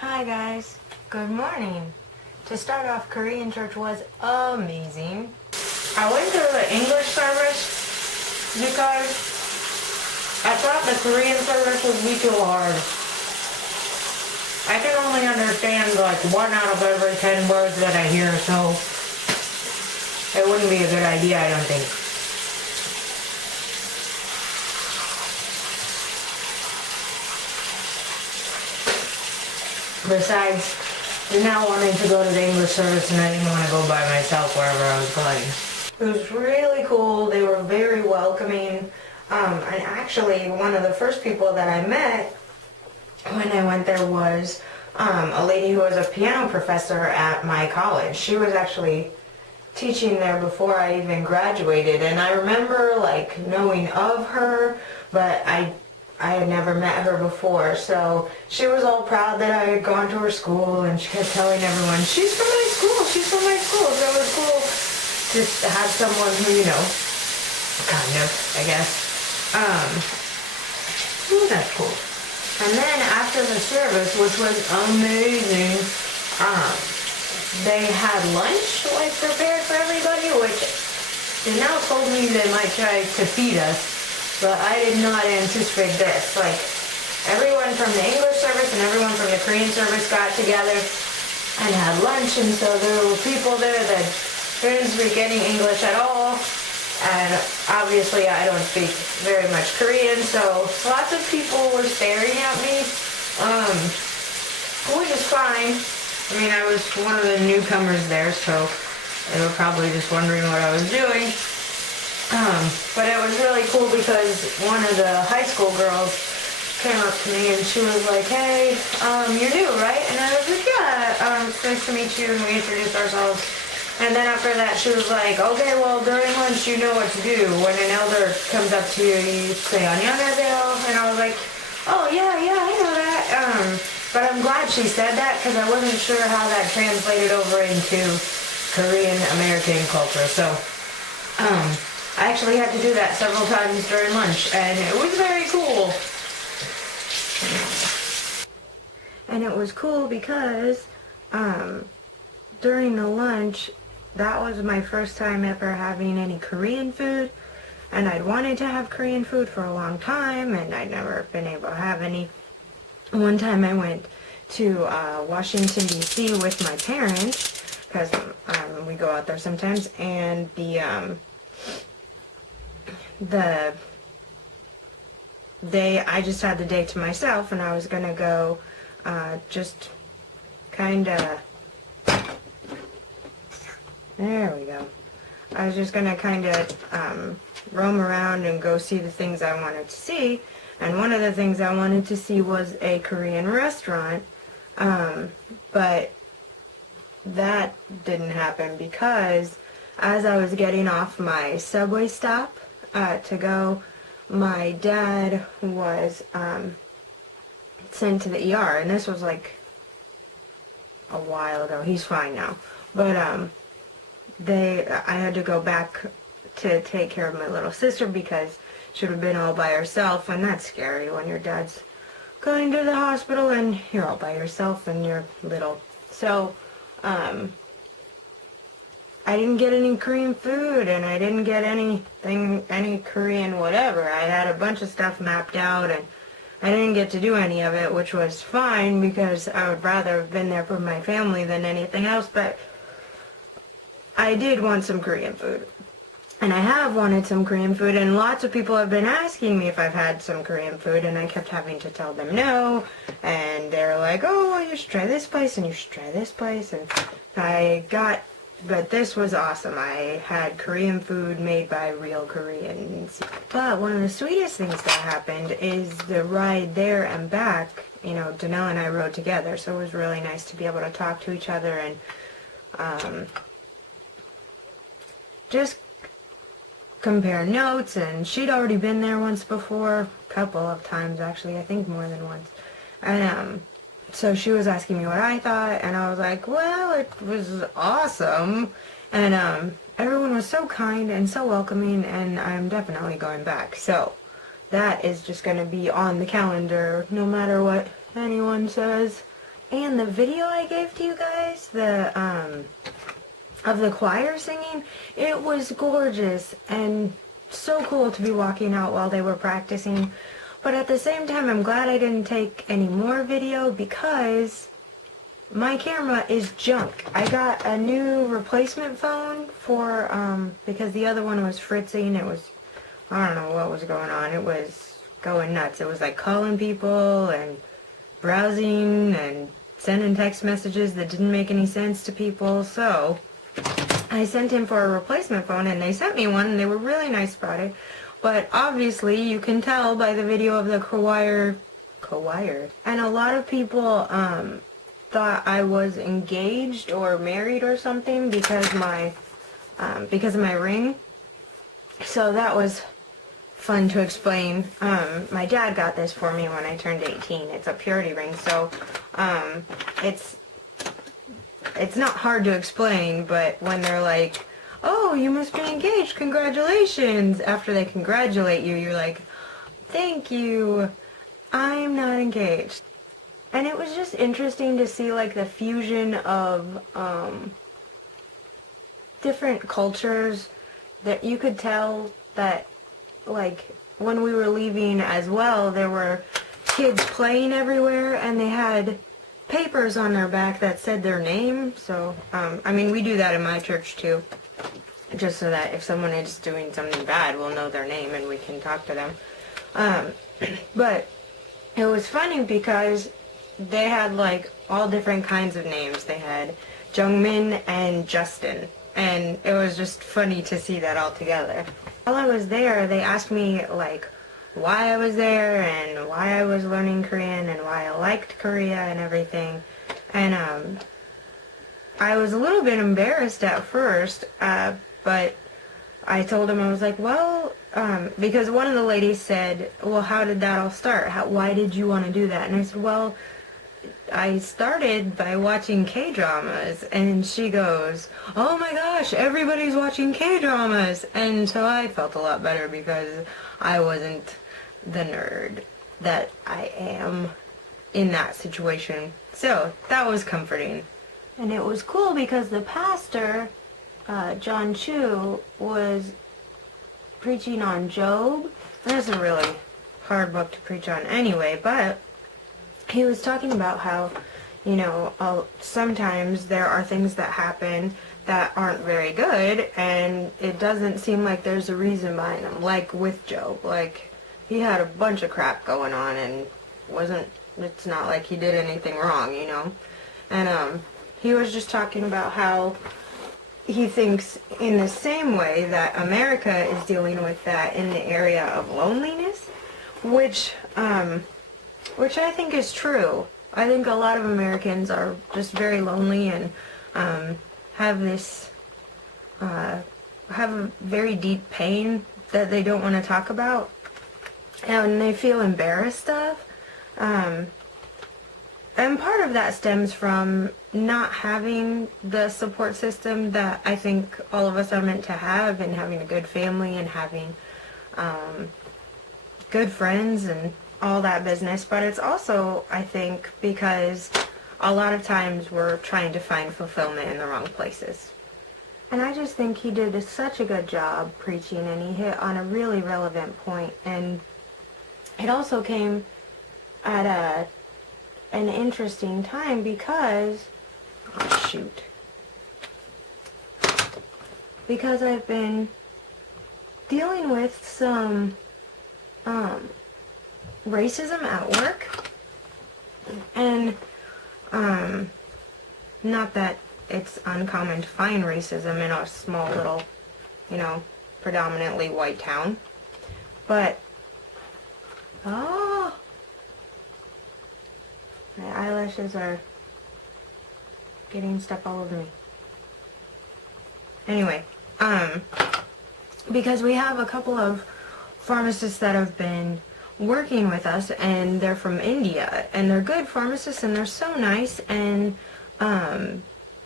Hi guys, good morning. To start off, Korean church was amazing. I went to the English service because I thought the Korean service would be too hard. I can only understand like 1 out of every 10 words that I hear, so it wouldn't be a good idea, I don't think. Besides, I now wanted to go to the English service and I didn't want to go by myself wherever I was going. It was really cool. They were very welcoming. And actually, one of the first people that I met when I went there was a lady who was a piano professor at my college. She was actually teaching there before I even graduated, and I remember like knowing of her, but I had never met her before, so she was all proud that I had gone to her school, and she kept telling everyone, she's from my school, she's from my school. So it was cool to have someone who, you know, kind of, I guess. Ooh, that's cool. And then after the service, which was amazing, they had lunch like prepared for everybody, which they now told me they might try to feed us, but I did not anticipate this. Like, everyone from the English service and everyone from the Korean service got together and had lunch, and so there were people there that didn't speak any English at all, and obviously I don't speak very much Korean, so lots of people were staring at me, which is fine. I mean, I was one of the newcomers there, so they were probably just wondering what I was doing. But it was really cool because one of the high school girls came up to me and she was like, hey, you're new, right? And I was like, yeah, it's nice to meet you, and we introduced ourselves. And then after that, she was like, okay, well, during lunch, you know what to do. When an elder comes up to you, you say, 안녕하세요. And I was like, oh, yeah, I know that. But I'm glad she said that because I wasn't sure how that translated over into Korean American culture. So, I actually had to do that several times during lunch, and it was very cool. And it was cool because, during the lunch, that was my first time ever having any Korean food, and I'd wanted to have Korean food for a long time, and I'd never been able to have any. One time I went to Washington, D.C. with my parents, because we go out there sometimes, and I just had the day to myself, and I was going to go just kind of, there we go. I was just going to kind of roam around and go see the things I wanted to see. And one of the things I wanted to see was a Korean restaurant, but that didn't happen because as I was getting off my subway stop to go, my dad was sent to the ER, and this was like a while ago. He's fine now, but I had to go back to take care of my little sister because she would have been all by herself, and that's scary when your dad's going to the hospital and you're all by yourself and you're little. So, I didn't get any Korean food, and I didn't get any Korean whatever. I had a bunch of stuff mapped out, and I didn't get to do any of it, which was fine because I would rather have been there for my family than anything else, but I did want some Korean food. And I have wanted some Korean food, and lots of people have been asking me if I've had some Korean food, and I kept having to tell them no, and they're like, oh, well, you should try this place, and you should try this place, and but this was awesome. I had Korean food made by real Koreans. But one of the sweetest things that happened is the ride there and back, you know, Danelle and I rode together, so it was really nice to be able to talk to each other and just compare notes, and she'd already been there once before, a couple of times actually, I think more than once, and so she was asking me what I thought, and I was like, well, it was awesome, and everyone was so kind and so welcoming, and I'm definitely going back, so that is just going to be on the calendar no matter what anyone says. And the video I gave to you guys, the of the choir singing, it was gorgeous and so cool to be walking out while they were practicing. But at the same time, I'm glad I didn't take any more video because my camera is junk. I got a new replacement phone for, because the other one was fritzing. It was, I don't know what was going on. It was going nuts. It was like calling people and browsing and sending text messages that didn't make any sense to people. So I sent him for a replacement phone, and they sent me one, and they were really nice about it. But obviously, you can tell by the video of the choir, and a lot of people thought I was engaged or married or something because of my ring. So that was fun to explain. My dad got this for me when I turned 18. It's a purity ring, so it's not hard to explain, but when they're like, oh, you must be engaged, congratulations, after they congratulate you, you're like, thank you, I'm not engaged. And it was just interesting to see like the fusion of different cultures, that you could tell that like when we were leaving as well, there were kids playing everywhere, and they had papers on their back that said their name. So I mean, we do that in my church too, just so that if someone is doing something bad, we'll know their name and we can talk to them. But it was funny because they had like all different kinds of names. They had Jungmin and Justin, and it was just funny to see that all together. While I was there, they asked me like why I was there and why I was learning Korean and why I liked Korea and everything. And I was a little bit embarrassed at first, but I told him, I was like, well, because one of the ladies said, well, how did that all start? Why did you want to do that? And I said, well, I started by watching K-dramas. And she goes, oh my gosh, everybody's watching K-dramas. And so I felt a lot better because I wasn't the nerd that I am in that situation. So that was comforting. And it was cool because the pastor, John Chu, was preaching on Job. That's a really hard book to preach on anyway, but he was talking about how, you know, sometimes there are things that happen that aren't very good, and it doesn't seem like there's a reason behind them. Like with Job, like he had a bunch of crap going on, and it's not like he did anything wrong, you know. And he was just talking about how he thinks in the same way that America is dealing with that in the area of loneliness, which I think is true. I think a lot of Americans are just very lonely and have a very deep pain that they don't want to talk about, and they feel embarrassed of. And part of that stems from not having the support system that I think all of us are meant to have, and having a good family and having good friends and all that business. But it's also, I think, because a lot of times we're trying to find fulfillment in the wrong places. And I just think he did such a good job preaching, and he hit on a really relevant point. And it also came at an interesting time because, oh shoot, because I've been dealing with some racism at work, and not that it's uncommon to find racism in a small little, you know, predominantly white town, but oh, my eyelashes are getting stuff all over me. Anyway, because we have a couple of pharmacists that have been working with us, and they're from India, and they're good pharmacists, and they're so nice, and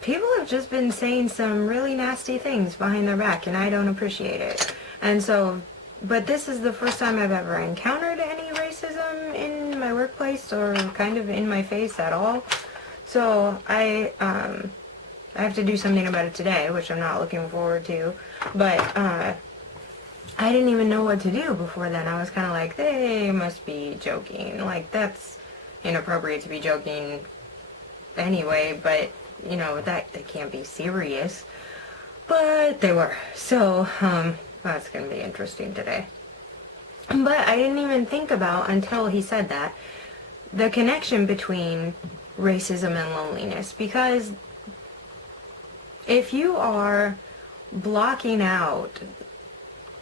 people have just been saying some really nasty things behind their back, and I don't appreciate it. And so, but this is the first time I've ever encountered any racism in my workplace, or kind of in my face at all. So I have to do something about it today, which I'm not looking forward to. But I didn't even know what to do before then. I was kind of like, they must be joking. Like, that's inappropriate to be joking anyway, but, you know, that they can't be serious. But they were. So, that's going to be interesting today. But I didn't even think about, until he said that, the connection between racism and loneliness. Because if you are blocking out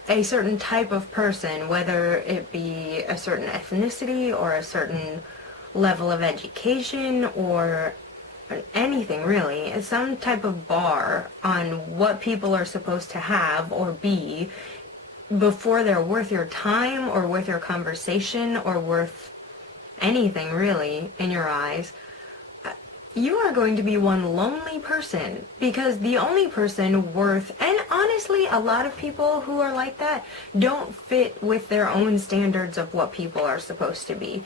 a certain type of person, whether it be a certain ethnicity or a certain level of education or anything really, some type of bar on what people are supposed to have or be before they're worth your time or worth your conversation or worth anything really in your eyes, you are going to be one lonely person, because the only person worth, and honestly a lot of people who are like that don't fit with their own standards of what people are supposed to be.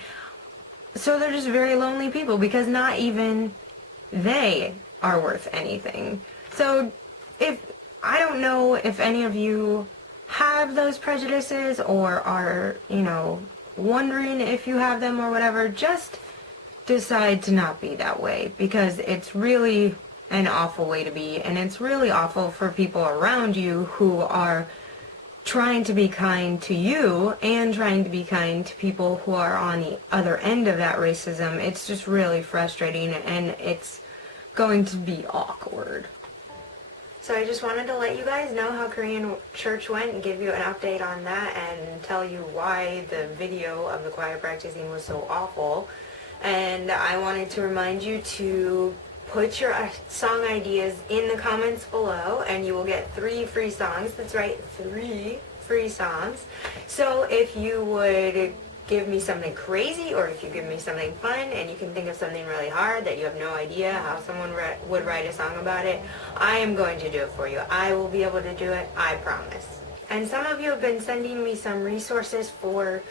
So they're just very lonely people, because not even they are worth anything. So I don't know if any of you have those prejudices or are, you know, wondering if you have them or whatever, just decide to not be that way, because it's really an awful way to be, and it's really awful for people around you who are trying to be kind to you and trying to be kind to people who are on the other end of that racism. It's just really frustrating, and it's going to be awkward. So I just wanted to let you guys know how Korean church went and give you an update on that and tell you why the video of the choir practicing was so awful. And I wanted to remind you to put your song ideas in the comments below, and you will get 3 free songs. That's right, 3 free songs. So if you would give me something crazy, or if you give me something fun and you can think of something really hard that you have no idea how someone would write a song about it, I am going to do it for you. I will be able to do it, I promise. And some of you have been sending me some resources for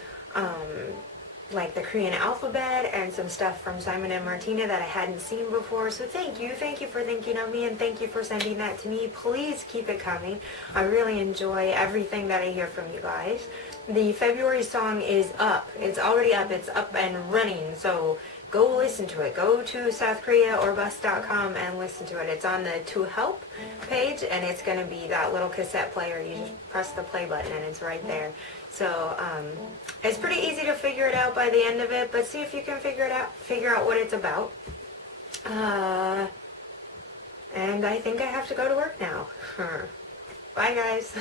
like the Korean alphabet and some stuff from Simon and Martina that I hadn't seen before. So thank you for thinking of me, and thank you for sending that to me. Please keep it coming. I really enjoy everything that I hear from you guys. The February song is up. It's already up. It's up and running. So go listen to it. Go to southkoreaorbus.com and listen to it. It's on the To Help page, and it's going to be that little cassette player. You just press the play button and it's right there. So it's pretty easy to figure it out by the end of it, but see if you can figure out what it's about. And I think I have to go to work now. Bye guys.